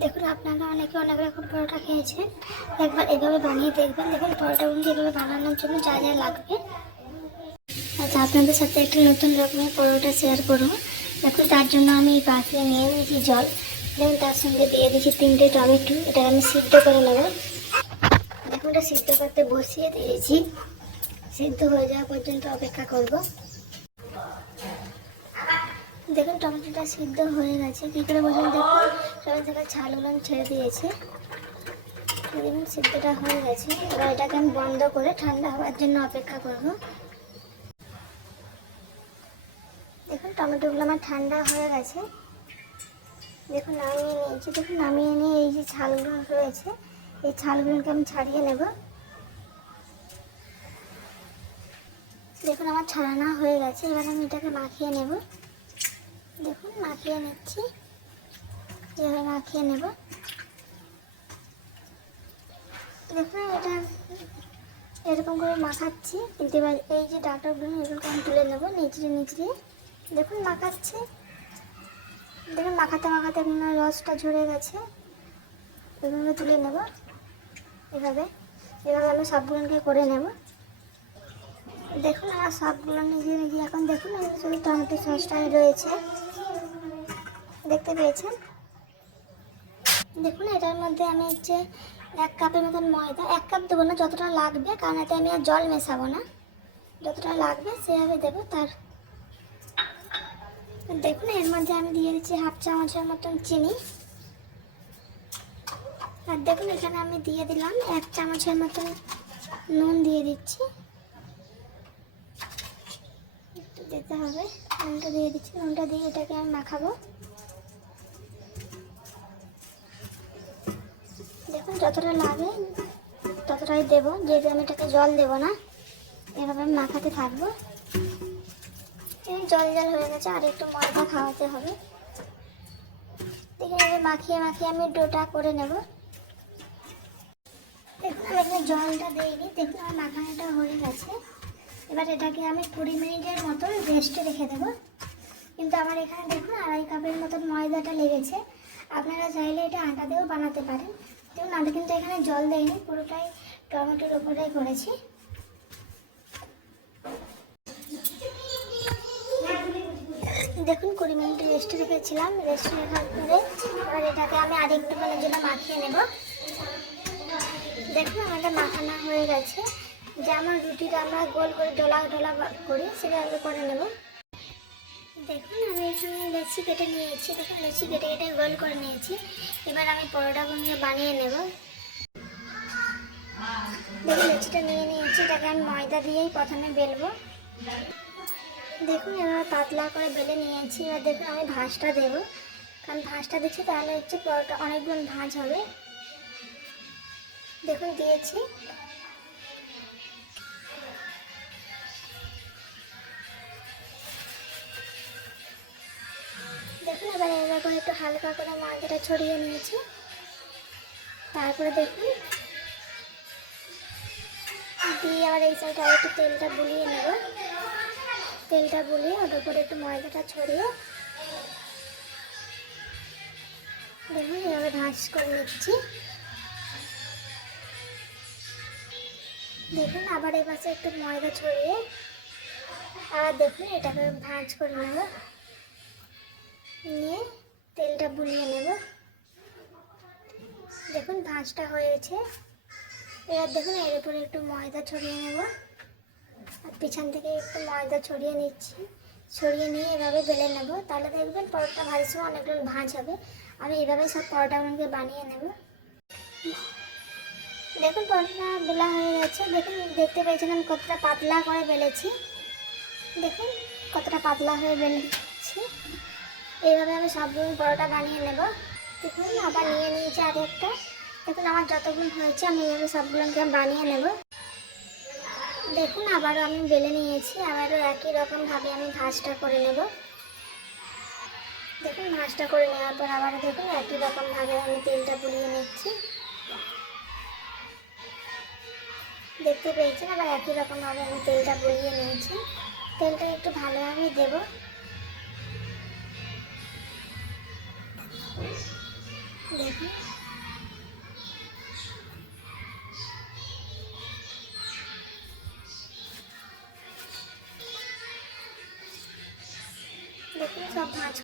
দেখুন আপনারা অনেকে অনেক রকম পরোটা খেয়েছেন, একবার এভাবে বানিয়ে দেখবেন। দেখুন পরোটাগুলো এভাবে বানানোর জন্য যা যা লাগবে। আচ্ছা, আপনাদের সাথে একটা নতুন রকমের পরোটা শেয়ার করবো। দেখুন তার জন্য আমি এই পাত্রে নিয়ে নিয়েছি জল। দেখুন তার সঙ্গে দিয়ে দিয়েছি 3টে টমেটো, এটা আমি সিদ্ধ করে নেব। দেখুন এটা সিদ্ধ করতে বসিয়ে দিয়েছি, সিদ্ধ হয়ে যাওয়া পর্যন্ত অপেক্ষা করব। দেখুন টমেটোটা সিদ্ধ হয়ে গেছে। কী করে বলুন, দেখুন টমেটো থেকে ছালগুলো ছেড়ে দিয়েছে। দেখুন সিদ্ধটা হয়ে গেছে। এবার এটাকে আমি বন্ধ করে ঠান্ডা হওয়ার জন্য অপেক্ষা করব। দেখুন টমেটোগুলো আমার ঠান্ডা হয়ে গেছে। দেখুন নামিয়ে নিয়েছি। দেখুন নামিয়ে নিয়ে এই যে ছালগুলো রয়েছে, এই ছালগুলোকে আমি ছাড়িয়ে নেব। দেখুন আমার ছাড়ানো হয়ে গেছে। এবার আমি এটাকে মাখিয়ে নেব। দেখুন মাখিয়ে নিচ্ছি, এভাবে মাখিয়ে নেব। দেখুন এটা এরকম করে মাখাচ্ছি, কিন্তু এবার এই যে ডাটাগুলো এগুলোকে আমি তুলে নেবো নিচড়ে নিচড়ে। দেখুন মাখাচ্ছি, দেখুন মাখাতে মাখাতে রসটা ঝরে গেছে। এভাবে তুলে নেব, এভাবে এভাবে আমি সবগুলোকে করে নেব। দেখুন আমার সবগুলো নিজে নিজে এখন দেখুন শুধু টমেটো সসটাই রয়েছে, দেখতে পেয়েছেন। দেখুন এটার মধ্যে আমি হচ্ছে 1 কাপের মতন ময়দা, 1 কাপ দেবো না, যতটা লাগবে, কারণ এতে আমি আর জল মেশাবো না, যতটা লাগবে সেভাবে দেবো। তার দেখুন এর মধ্যে আমি দিয়ে দিচ্ছি 1/2 চামচের মতন চিনি। আর দেখুন এখানে আমি দিয়ে দিলাম 1 চামচের মতন নুন দিয়ে দিচ্ছি, একটু দিতে হবে। নুনটা দিয়ে দিচ্ছি, নুনটা দিয়ে এটাকে আমি মাখাবো। দেখুন যতটা লাগে ততটাই দেবো, যেহেতু আমি এটাকে জল দেবো না। এভাবে আমি মাখাতে থাকবো। জল জল হয়ে গেছে, আর একটু ময়দা খাওয়াতে হবে। দেখুন এবার মাখিয়ে মাখিয়ে আমি ডোটা করে নেব। দেখুন আমি এখানে জলটা দিইনি। দেখুন আমার মাখানোটা হয়ে গেছে। এবার এটাকে আমি 20 মিনিটের মতো রেস্টে রেখে দেবো। কিন্তু আমার এখানে দেখুন 2.5 কাপের মতন ময়দাটা লেগেছে। আপনারা চাইলে এটা আটা দিয়েও বানাতে পারেন। দেখুন আমি কিন্তু এখানে জল দেইনি, পুরোটাই টমেটোর ওপরেই করেছি। দেখুন 20 মিনিট রেস্টে রেখেছিলাম। রেস্টে রাখার পরে এবার এটাকে আমি আরেকটুখানের জন্য মাখিয়ে নেব। দেখুন আমাদের মাখানো হয়ে গেছে। যেমন রুটিটা আমরা গোল করে ডোলা ডোলা করি সেভাবে করে নেব। দেখুন আমি এখানে লেচি কেটে নিয়েছি। দেখুন লেচি কেটে কেটে গোল করে নিয়েছি। এবার আমি পরোটাগুলো বানিয়ে নেব। দেখুন লেচিটা নিয়ে নিয়েছি, এটাকে আমি ময়দা দিয়েই প্রথমে বেলবো। দেখুন এবার পাতলা করে বেলে নিয়েছি। এবার দেখুন আমি ভাঁজটা দেবো, কারণ ভাঁজটা দিচ্ছি তাহলে হচ্ছে পরোটা অনেকগুলো ভাঁজ হবে। দেখুন দিয়েছি। দেখুন এবার এবার করে একটু হালকা করে ময়দাটা ছড়িয়ে নিয়েছি। তারপরে দেখুন দিয়ে আবার এই সাইডে আর একটু তেলটা বুলিয়ে নেব। তেলটা বুলিয়ে ওটার উপরে একটু ময়দাটা ছড়িয়ে দেখুন এভাবে ভাঁজ করে নিচ্ছি। দেখুন আবার এই পাশে একটু ময়দা ছড়িয়ে আবার দেখুন এটাকে ভাঁজ করে নেব, নিয়ে তেলটা বুলিয়ে নেব। দেখুন ভাঁজটা হয়েছে। এবার দেখুন এর উপরে একটু ময়দা ছড়িয়ে নেব, আর পিছন থেকে একটু ময়দা ছড়িয়ে নিচ্ছি। ছড়িয়ে নিয়ে এভাবে বেলে নেব, তাহলে দেখবেন পরোটা ভাজার সময় অনেকগুলো ভাঁজ হবে। আমি এভাবে সব পরোটাগুলোকে বানিয়ে নেব। দেখুন পরোটা বেলা হয়ে গেছে। দেখুন দেখতে পেয়েছেন আমি কতটা পাতলা করে বেলেছি। দেখুন কতটা পাতলা হয়ে বেলেছি। এইভাবে আমি সবগুলো পরোটা বানিয়ে নেব। দেখুন আবার নিয়ে নিয়েছি আরেকটা। দেখুন আমার যতগুলো হয়েছে আমি এইভাবে সবগুলোকে বানিয়ে নেব। দেখুন আবারও আমি বেলে নিয়েছি, আবারও একই রকমভাবে আমি ভাঁজটা করে নেব। দেখুন ভাঁজটা করে নেওয়ার পর আবারও দেখুন একই রকমভাবে আমি তেলটা বুলিয়ে নিচ্ছি। দেখতে পেয়েছেন আবার একই রকমভাবে আমি তেলটা বুলিয়ে নিয়েছি। তেলটা একটু ভালোভাবেই দেব। দেখুন দেখুন সব ভাঁজ,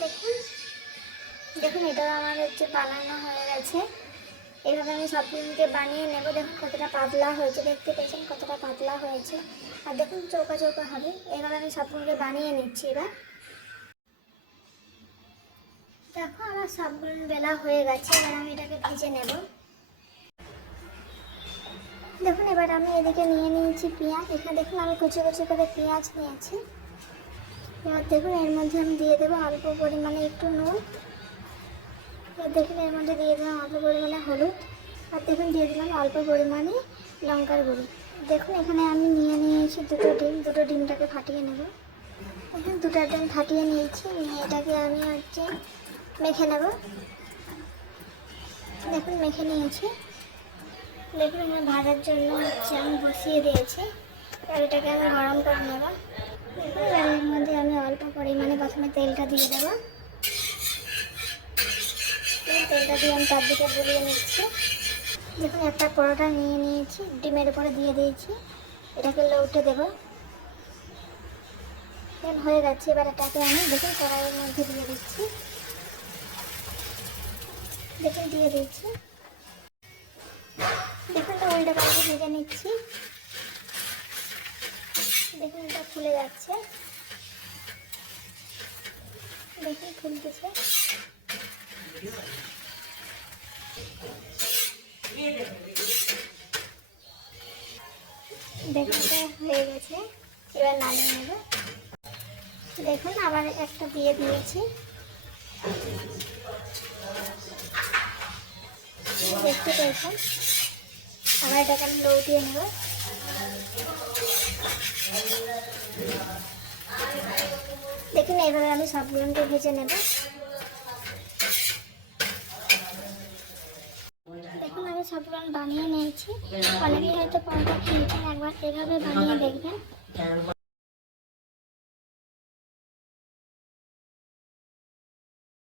দেখুন দেখুন এটা আমার হচ্ছে বানানো হয়ে গেছে। এইভাবে আমি সবগুলোকে বানিয়ে নেব। দেখুন কতটা পাতলা হয়েছে, দেখতে পেয়েছেন কতটা পাতলা হয়েছে। আর দেখুন চৌকা চৌকা হবে। এইভাবে আমি সবগুলোকে বানিয়ে নিচ্ছি। এবার দেখো আমার সবগুলো বেলা হয়ে গেছে। এবার আমি এটাকে ভেজে নেব। দেখুন এবার আমি এদিকে নিয়ে নিয়েছি পেঁয়াজ। এখানে দেখুন আমি কুচি কুচি করে পেঁয়াজ নিয়েছি। এবার দেখুন এর মধ্যে আমি দিয়ে দেবো অল্প পরিমাণে একটু নুন। এবার দেখুন এর মধ্যে দিয়ে দিলাম অল্প পরিমাণে হলুদ। আর দেখুন দিয়ে দিলাম অল্প পরিমাণে লঙ্কার গুঁড়ো। দেখুন এখানে আমি নিয়ে নিয়েছি দুটো ডিম। দুটো ডিমটাকে ফাটিয়ে নেব। এখানে দুটো ডিম ফাটিয়ে নিয়েছি, নিয়ে এটাকে আমি হচ্ছে মেখে নেব। দেখুন মেখে নিয়েছি। দেখুন আমার ভাজার জন্য হচ্ছে আমি বসিয়ে দিয়েছি। এবার এটাকে আমি গরম করে নেব। দেখুন এর মধ্যে আমি অল্প পরিমাণে প্রথমে তেলটা দিয়ে দেবো। তেলটা দিয়ে আমি চারদিকে বুলিয়ে নিচ্ছি। দেখুন একটা পরোটা নিয়ে নিয়েছি, ডিমের উপরে দিয়ে দিয়েছি। এটাকে লউটে দেবো। হয়ে যাচ্ছে। এবার এটাকে আমি দেখুন কড়াইয়ের মধ্যে দিয়ে দিচ্ছি। দেখুন দিয়ে দিচ্ছি। দেখুন তো উল্টে পাল্টে ভেজে নিচ্ছি। দেখুন এটা ফুলে যাচ্ছে। দেখুন ফুলতেছে। দেখুন এটা হয়ে গেছে। এবার নামিয়ে নেব। দেখুন আবার একটা দিয়ে দিয়েছি। দেখতে পেয়েছেন। আবার এটাকে আমি লউটিয়ে নেব। দেখুন এইভাবে আমি সবগুলোকে ভেজে নেব। দেখুন আমি সবগুলো বানিয়ে নিয়েছি। অনেকেই হয়তো পরোটা খেয়েছেন, একবার এভাবে বানিয়ে দেখবেন।